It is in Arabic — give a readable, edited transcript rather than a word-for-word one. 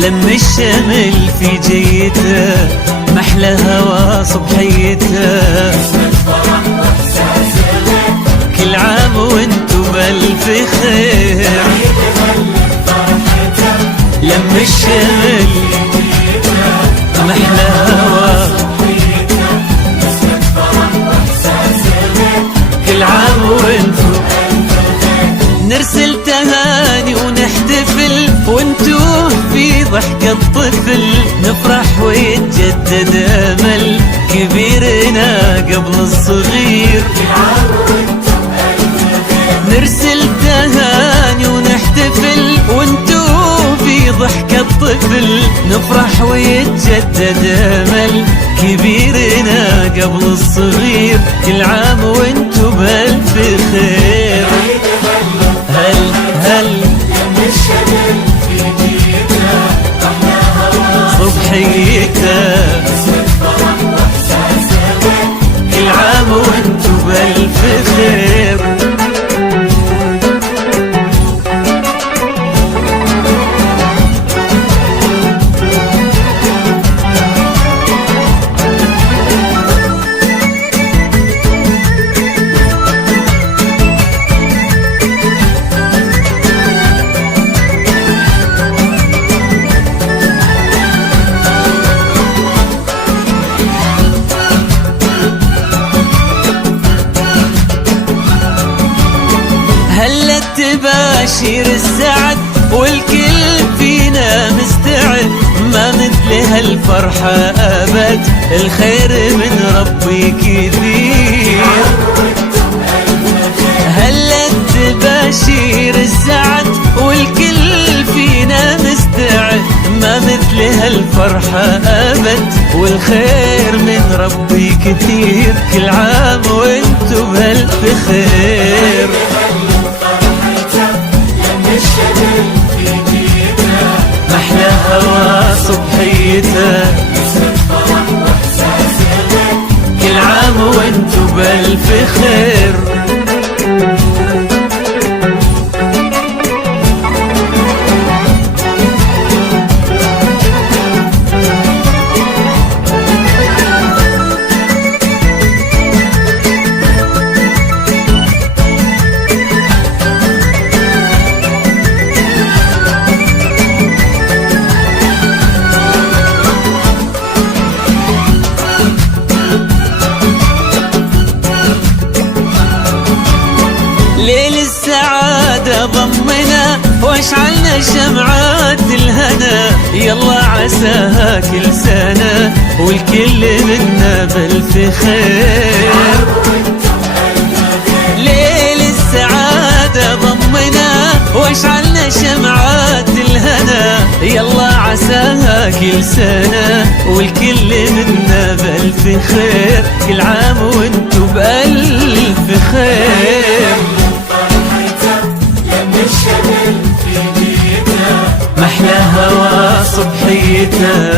لم الشمل في جيته، محلى هوا صبحيته. كل عام وانتو بألف خير، لم الشمل محلى هوا، كل عام وانتو نرسل تهاني ونحتفل، وانتو في ضحكة طفل نفرح ويتجدد امل كبيرنا قبل الصغير. نرسل تهاني ونحتفل، وانتو في ضحكة طفل نفرح ويتجدد امل كبيرنا قبل الصغير. كل عام وانتو بألف خير. هل هل صبحيته، كل عام وانتو بألف خير. هلت تباشير السعد والكل فينا مستعد، ما مثل هالفرحة أبد، الخير من ربي كثير. هلت تباشير السعد والكل فينا مستعد، ما مثل هالفرحة أبد، والخير من ربي كثير. كل عام وانتو بألف خير. محلى هوا صبحيته، كل عام وانتو بألف خير. ليل السعادة ضمنا واشعلنا شمعات الهنا، يلا عساها كل سنة والكل منا بألف خير. ليل السعادة ضمنا واشعلنا شمعات الهنا، يلا عساها كل سنة والكل منا بألف خير. كل عام وانتو بألف خير. محلى هوا صبحيته،